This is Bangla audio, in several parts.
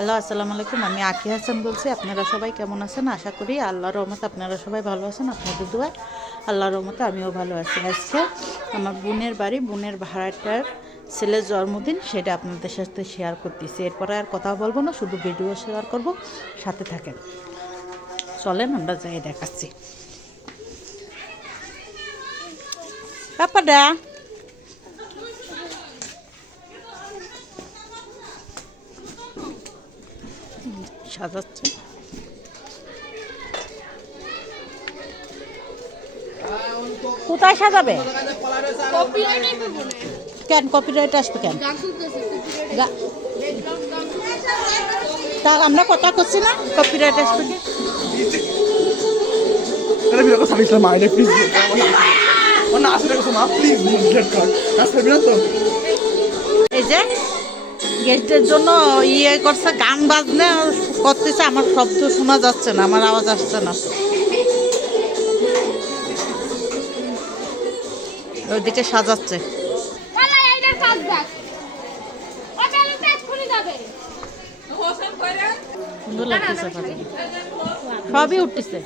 হ্যালো, আসসালামু আলাইকুম। আমি আকি হাসান বলছি। আপনারা সবাই কেমন আছেন? আশা করি আল্লাহর রহমতে আপনারা সবাই ভালো আছেন। আপনাদের দোয়ায় আল্লাহর রহমতে আমিও ভালো আছি। আজকে আমার বোনের বাড়ি, বোনের ভাড়াটার ছেলের জন্মদিন, সেটা আপনাদের সাথে শেয়ার করতেছি। এরপরে আর কথা বলবো না, শুধু ভিডিও শেয়ার করব, সাথে থাকেন। চলেন আমরা যাই দেখাচ্ছি। পাপাডা সাজাচ্ছে। কোথায় সাজাবে? কেন কপিরাইট আসবে কেন? তা আমরা কথা করছি না, কপিরাইট আসবে কি? এই যে গেস্টের জন্য ইয়ে করছে, গান বাজনা করতেছে, আমার শব্দ শোনা যাচ্ছে না, আমার আওয়াজ আসছে না। ওইদিকে সাজাচ্ছে। সুন্দর লাগতেছে, সবই উঠতেছে।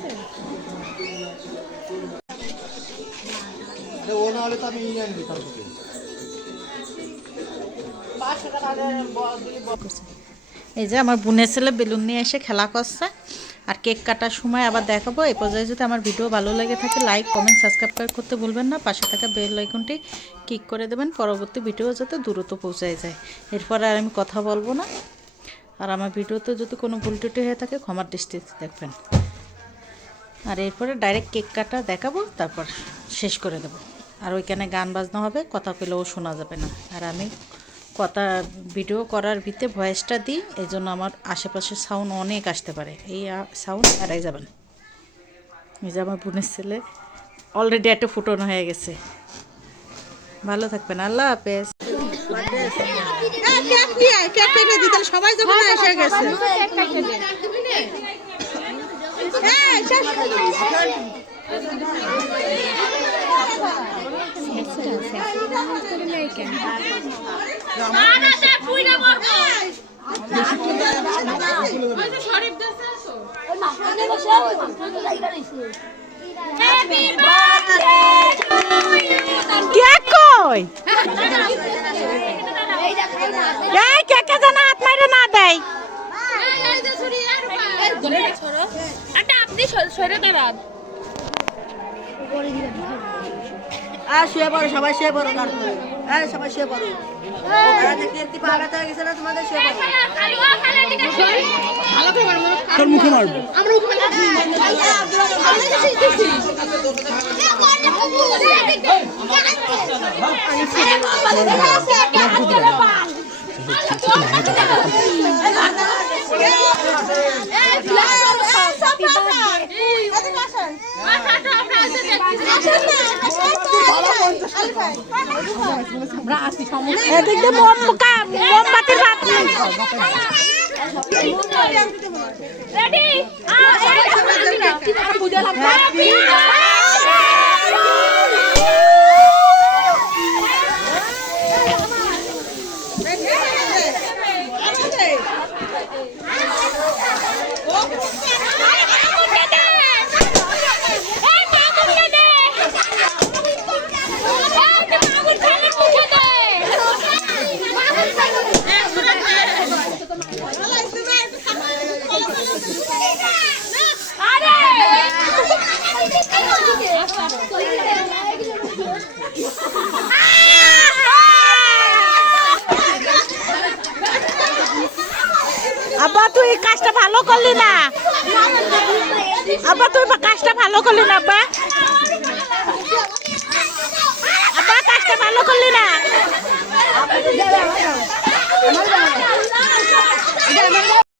এই যে আমার বোনের ছেলে বেলুন নিয়ে এসে খেলা করছে, আর কেক কাটার সময় আবার দেখাবো। এই পর্যায়ে যদি আমার ভিডিও ভালো লেগে থাকে, লাইক কমেন্ট সাবস্ক্রাইব করতে ভুলবেন না। পাশে থাকা বেল আইকনটি ক্লিক করে দেবেন, পরবর্তী ভিডিও যাতে দ্রুত পৌঁছায় যায়। এরপরে আর আমি কথা বলবো না। আর আমার ভিডিওতে যদি কোনো ভুল ত্রুটি হয়ে থাকে, ক্ষমার দৃষ্টিতে দেখবেন। আর এরপরে ডাইরেক্ট কেক কাটা দেখাবো, তারপর শেষ করে দেবো। আর ওইখানে গান বাজনা হবে, কথা পেলেও শোনা যাবে না। আর আমি কথা ভিডিও করার ভিতরে ভয়েসটা দিই, এই জন্য আমার আশেপাশে সাউন্ড অনেক আসতে পারে। এই সাউন্ড এড়াই যাবেন। এই যে আমার বোনের ছেলে অলরেডি একটা ফুটানো হয়ে গেছে। ভালো থাকবেন, আল্লাহ হাফেজ। সবাই যখন এসে গেছে, শুয়ে পড়ো, সবাই শুয়ে পড়ো, সবাই শুয়ে পড়ো। তোমাদের শুয়ে পড়ো, মুখে মারবো। মোমবাতির রাত নাই। আব্বা তুই কাজটা ভালো করলি না, আব্বা তুই কাজটা ভালো করলি না, আব্বা আব্বা কাজটা ভালো করলি না।